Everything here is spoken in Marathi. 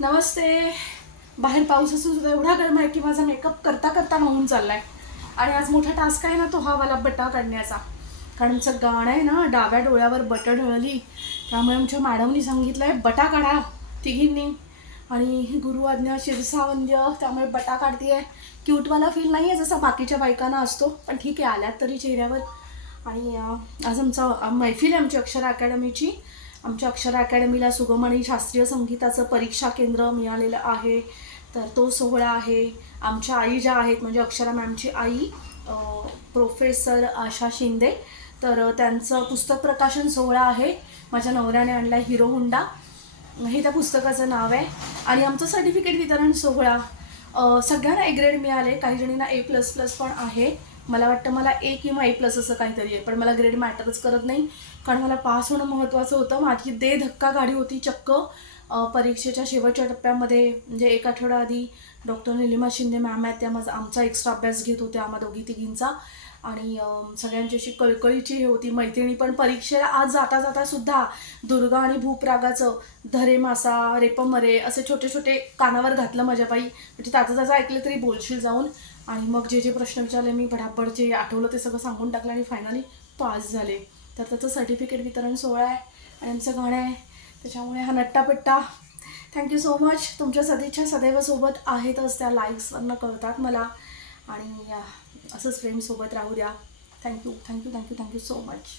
नमस्ते. बाहेर पाऊस असून सुद्धा एवढा गरम आहे की माझा मेकअप करता करता होऊन चाललाय. आणि आज मोठा टास्क आहे ना तो हा वाला बटा काढण्याचा. कारण आमचं गाणं आहे ना, डाव्या डोळ्यावर बटं ढळली. त्यामुळे आमच्या मॅडमनी सांगितलंय बटा काढा तिघींनी. आणि गुरुआज्ञा शिरसावंद्य, त्यामुळे बटा काढतीये. क्यूटवाला फील नाही आहे जसा बाकीच्या बायकांना असतो, पण ठीक आहे, आल्यात तरी चेहऱ्यावर. आणि आज आमचा मैफिल आहे आमची अक्षर अकॅडमीची. आमच्या अक्षर अकॅडमीला सुगम आणि शास्त्रीय संगीताचं परीक्षा केंद्र मिळालेलं आहे. तर तो सोहळा आहे. आमच्या आई ज्या आहेत, म्हणजे अक्षरा मॅमची आई प्रोफेसर आशा शिंदे, तर त्यांचं पुस्तक प्रकाशन सोहळा आहे. माझ्या नवऱ्याने आणला हिरो हुंडा, हे त्या पुस्तकाचं नाव आहे. आणि आमचं सर्टिफिकेट वितरण सोहळा. सगळ्यांना ए ग्रेड मिळाले, काही जणींना A++ पण आहे. मला वाटतं मला A किंवा A+ असं काहीतरी आहे, पण मला ग्रेड मॅटरच करत नाही. कारण मला पास होणं महत्त्वाचं होतं. माझी धक्का गाडी होती चक्क परीक्षेच्या शेवटच्या टप्प्यामध्ये. म्हणजे एक आठवडा आधी डॉक्टर निलिमा शिंदे मॅम आहेत, त्या आमचा एक्स्ट्रा अभ्यास घेत होत्या आम्हा दोघी तिघींचा. आणि सगळ्यांची अशी कळकळीची हे होती. मैत्रिणी पण परीक्षेला आज जाता जाता सुद्धा दुर्गा आणि भूपरागाचं धरे मासा रेपमरे असे छोटे छोटे कानावर घातलं माझ्या बाई. म्हणजे त्याचं ऐकलं तरी बोलशील जाऊन. आणि मग जे प्रश्न विचारले मी भडाभड जे आठवलं ते सगळं सांगून टाकलं आणि फायनली पास झाले. तर त्याचं सर्टिफिकेट वितरण सोहळा आहे आणि आमचं गाणं आहे. त्याच्यामुळे हा नट्टापट्टा. Thank you so much. तुमच्या सदिच्छा सदैव सोबत आहेतच, त्या लाईक्सवरनं कळतात मला. आणि असंच फ्रेंडसोबत राहू द्या. Thank you thank you thank you thank you so much.